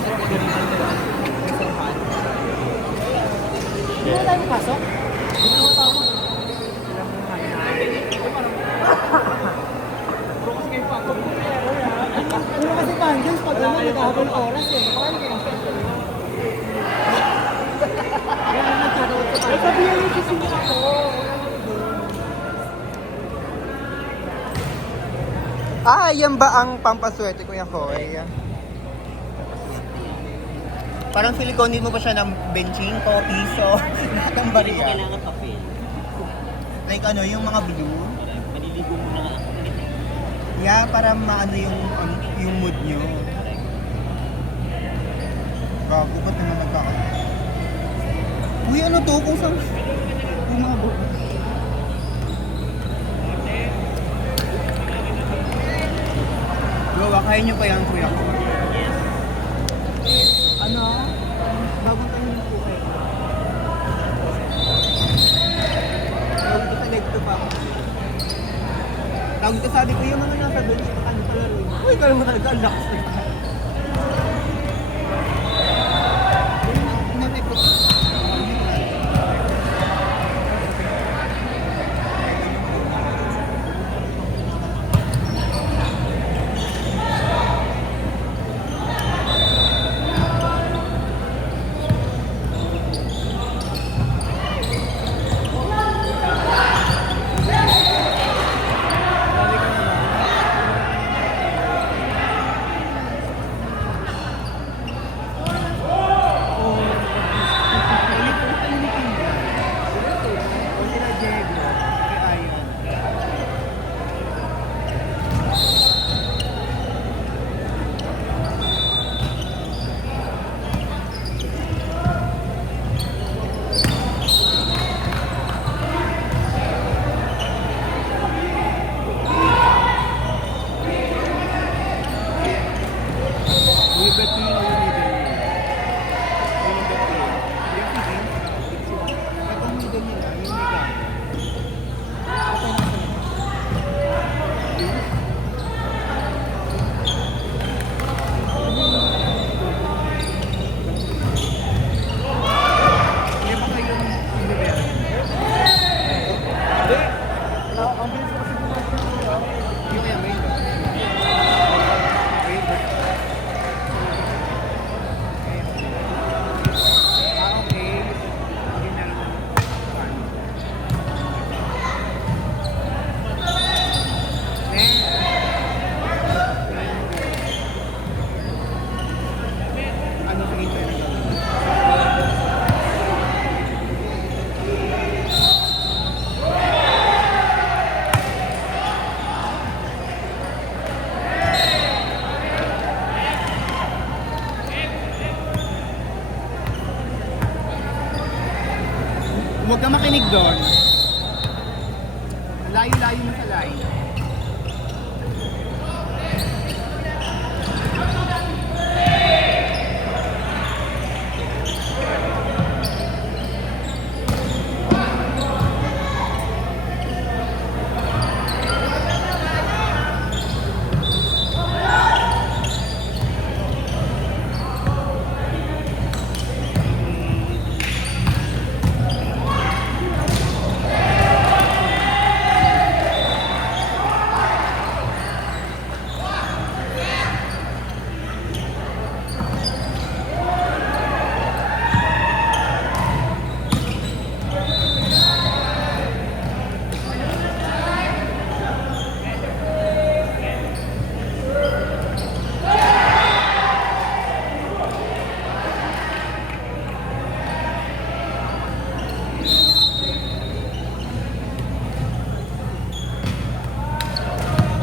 Hindi mo tayo pasok? Pero kasi Pangils, pag ano, naghahabol oras eh. Paano kaya? Kaya nagkaroon ko pa. Sabihin niyo kasi ako. Yan ba ang pampaswerte, Kuya Koy? Parang silicone mo ba siya ng benching ko, piso, lahat ng bariya? Kailangan papel. Like ano, yung mga blue? Maliligo mo na nga ako. Yeah, para maano yung mood nyo. Bago, ba't naman nagkakaroon? Uy, ano to? Kung saan? Umabot. Gawa, kaya nyo pa yan, Kuya ko. Ano? Bagong tayo yung buhay. Tawag ko sa leg to pa. Tawag ko sabi ko, yung mga nasa bench, ano pala rin. Uy, kala mo talaga, ang lakas na. Huwag ka makinig doon. Layo-layo mo sa line.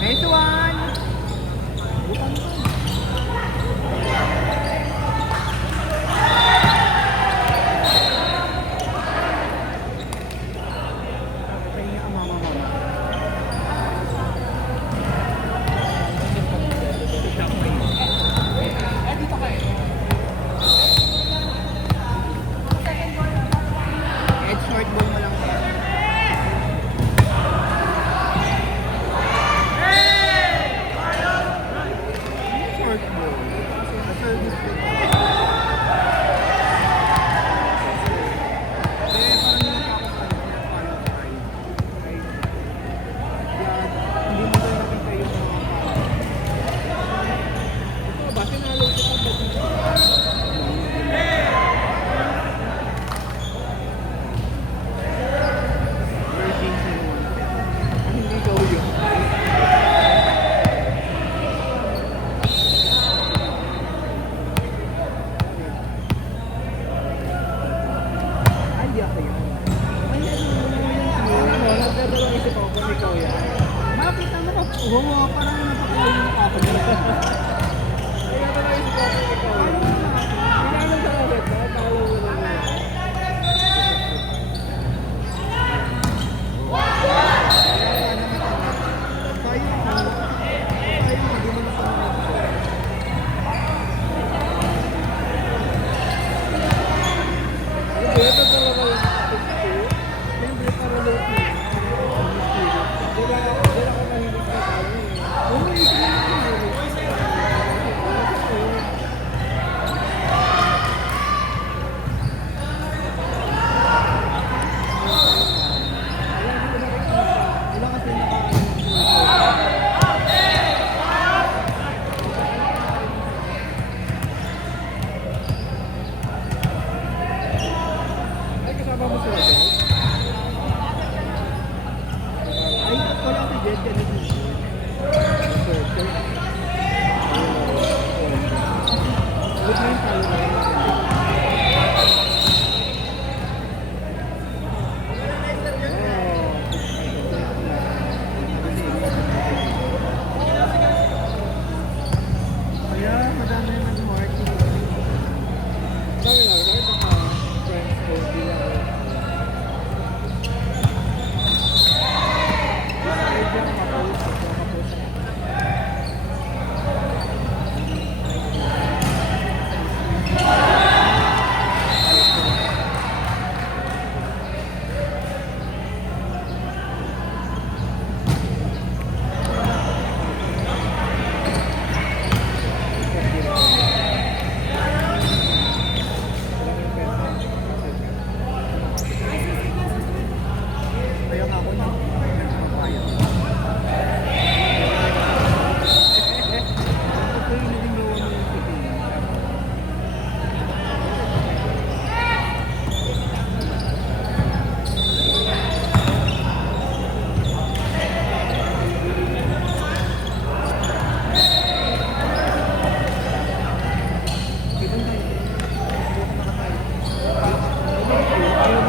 Nice one! Short ball mo lang siya. Short ball. Service ball. Good na yung talo na yun. Kaya madami yung nag-marketing. Sabi lang, sabi baka friends ko bilang idea na makapost ako, makapost ako. Kaya nga ako nang nagpapayag. Ito yung naging gawa mo yung puti. Ibang tayo. Buka nakatayo. Ayaw mo nakatayo.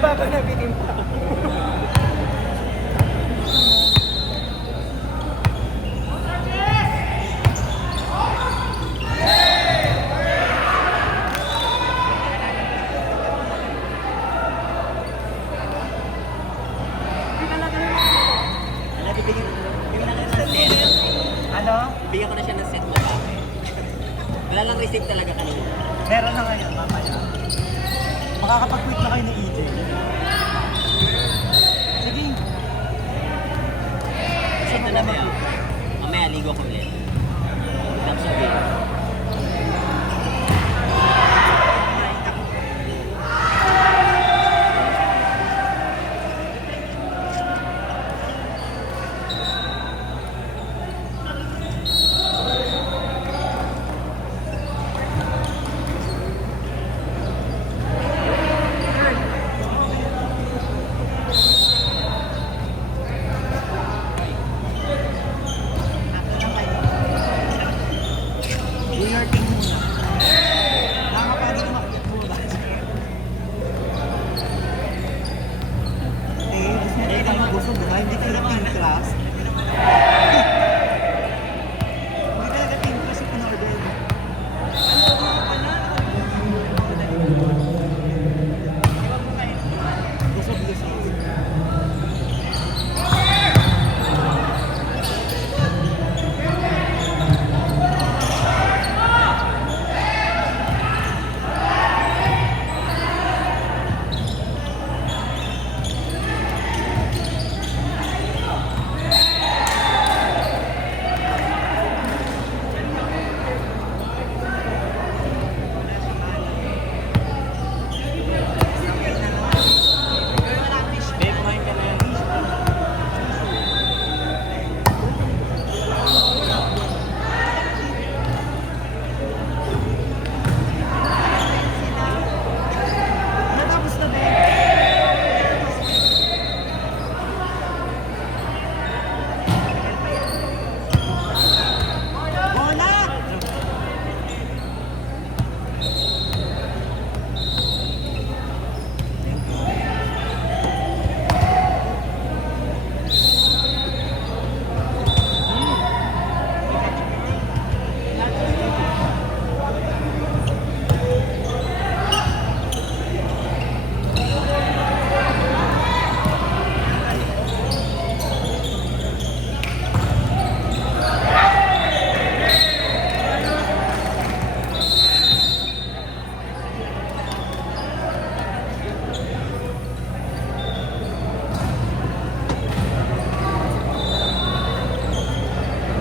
Mababa na binimpa. Ano, bigyan na kayo ng set. Ano? Bigyan ko na siya ng set na bahay. Wala lang receipt talaga kanina. Meron na ngayon, mamaya. Makakapag-quit na kayo ni EJ. Sige. Ito na ba yun? Mamaya, ligo ko ulit. Tapos sabihin. Winner team muna. Nakakapagod na makikita mo ba? Mas hindi ka magusog ba? Hindi ka na team class. Hindi talaga team class yung in-order. Gusog-gusog. Babe, kumain ka na yan. Natapos na din. Bola!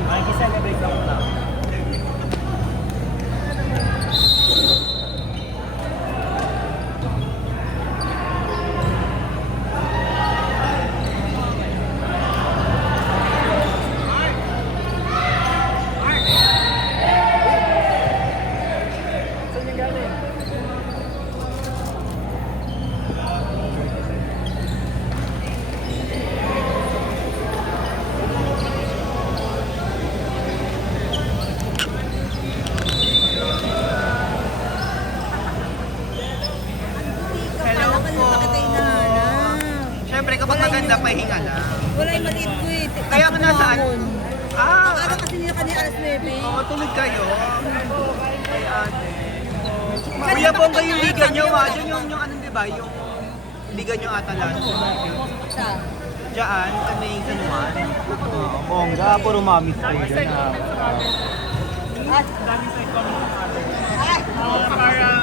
Makikiselebrate ako na. Saan yung galing? Hello po. Siyempre kapag maganda, pahinga lang. Wala yung maliit ko eh. Kaya ako nasaan? Ah! Araw kasi nila kanina alas 9. Oo, tulog kayo. Ay, ate. Kuya Bongga yung liga nyo, ha? Diyan yung ano, di ba? Yung liga nyo ata last. Sa? Diyan, sa may San Juan. Bongga, puro mamis kayo dyan, ha? At? Parang